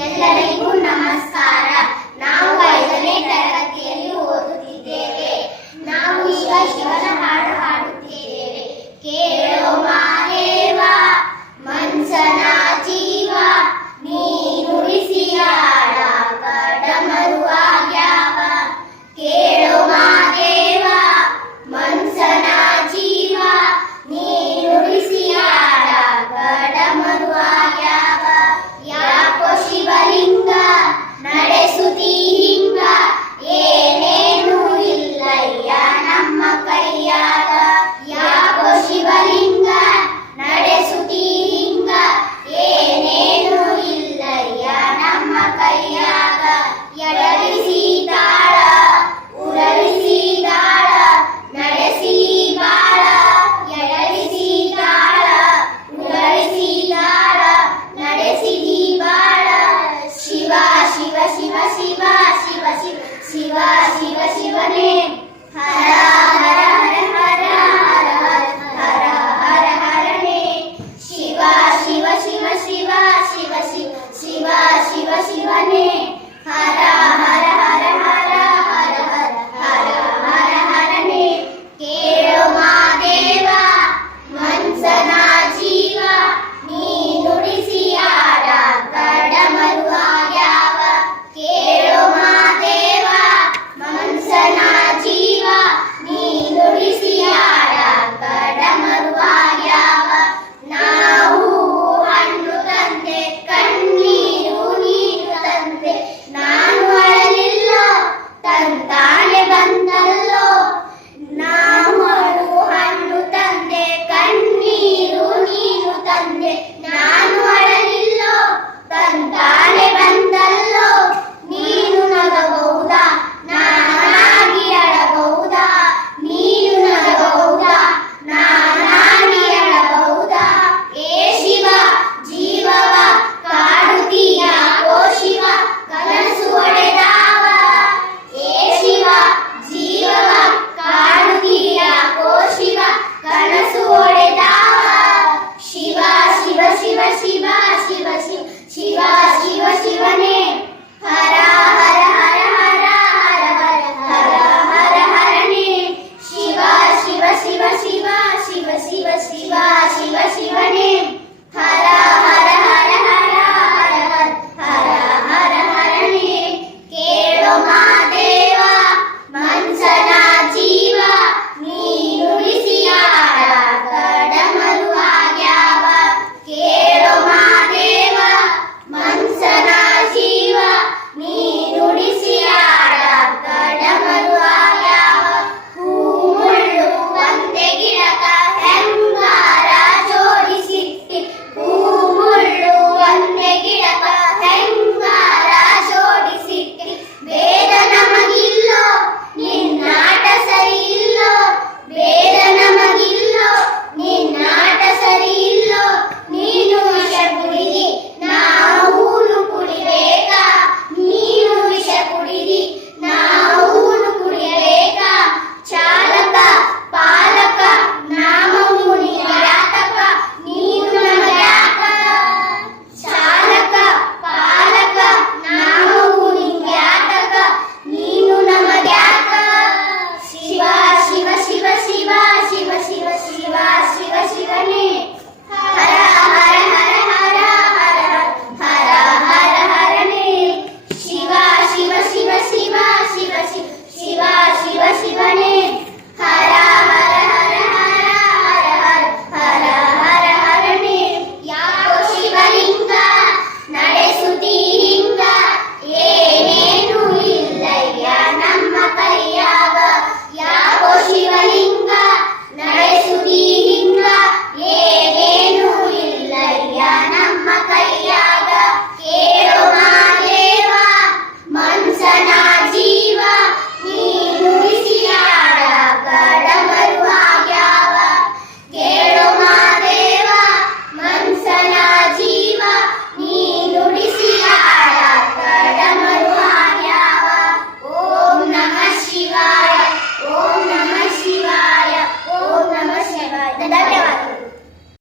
ಎಲ್ಲರಿಗೂ ನಮಸ್ಕಾರ. ನಾವು 5ನೇ ತರಗತಿಯಲ್ಲಿ ಓದುತ್ತಿದ್ದೇವೆ. ನಾವು ಈಗ ಶಿವನ ಹಾಡು ಹಾಡುತ್ತಿದ್ದೇವೆ. ಕೇಳೋ ಮಾದೇವ ಮನ್ಸನ ಜೀವ, ನೀನುಳಿಸಿ ಆಡ ಕಡಮರುವಾಗ್ಯಾವ. ಕೇಳೋ ಮಾದೇವ ಮನ್ಸನ ಜೀವ, ನೀನುಳಿಸಿ ಆಡ ಕಡಮರುವಾಗ್ಯಾವ. ಯಾಕೋ ಶಿವಲಿಂಗ ನಡೆಸುತ್ತೀ ಹಿಂಗ, ಏನೇನು ಇಲ್ಲಯ್ಯ ನಮ್ಮ ಕೈಯಾಗ. ಯಾಕೋ ಶಿವಲಿಂಗ ನಡೆಸುತ್ತೀ ಹಿಂಗ, ಏನೇನು ಇಲ್ಲಯ್ಯ ನಮ್ಮ ಕೈಯಾಗ. ಎಡಲಿಸಿ ತಾಳ ಉರಳಿಸಿ ತಾಳ ನಡೆಸಿ ಬಾಳ. ಎಡಲಿಸಿ ತಾಳ ಉರಳಿಸಿ ತಾಳ ನಡೆಸಿ ಬಾಳ. ಶಿವ ಶಿವ ಶಿವ ಶಿವ ಶಿವ ಶಿವ ಶಿವ ಶಿವ ಶಿವನೇ. ಹರ ಹರ ಹರ ಹರ ಹರ ಹರ ಹರ ಹರನೇ. ಶಿವ ಶಿವ ಶಿವ ಶಿವ ಶಿವ ಶಿವ ಶಿವ ಶಿವ ಶಿವನೇ. ಹರ ಹರ ಹರ ಹರ ಹರ ಹರ ಹರ ಹರ ಹರನೇ. ಕೇಳೋ ಮಾದೇವ ಮನ್ಸನ ಜೀವ, ನೀನುಳಿಸಿ ಆಡ ಕಡಮರುವಾಗ್ಯಾವ. ಕೇಳೋ ಮಾದೇವ ಮನ್ಸನ ಜೀವ, ನೀನುಳಿಸಿ ಆಡ ಕಡಮರುವಾಗ್ಯಾವ. ನಾವು ಹಣ್ಣು ತಂದೆ ಕಣ್ಣೀರು ನೀರು ತಂದೆ, ನಾನು ಅಳಲಿಲ್ಲೋ ತಂತಾನೆ ಬಂದಲ್ಲೋ. ನಾವು ಹಣ್ಣು ತಂದೆ ಕಣ್ಣೀರು ನೀರು ತಂದೆ, ನಾನು ಅಳಲಿಲ್ಲೋ ತಂತಾನೆ ಬಂದಲ್ಲೋ. ನೀನು ನಗಬಹುದಾ ನಾನಾಗಿ ಅಳಬಹುದಾ, ನೀನು ನಗಬಹುದಾ ನಾನಾಗಿ ಅಳಬಹುದಾ. ಏ ಶಿವ ಜೀವವ ಕಾಡುತ್ತೀಯ ಓ ಶಿವ ಕನಸು ಒಡೆದಾವ. ಏ ಶಿವ ಜೀವವ ಕಾಡುತ್ತೀಯ ಓ ಶಿವ ಕನಸು ಒಡೆದಾವ. ಶಿವ ಶಿವ ಶಿವ ಶಿವ ಶಿವ ಶಿವ ಶಿವ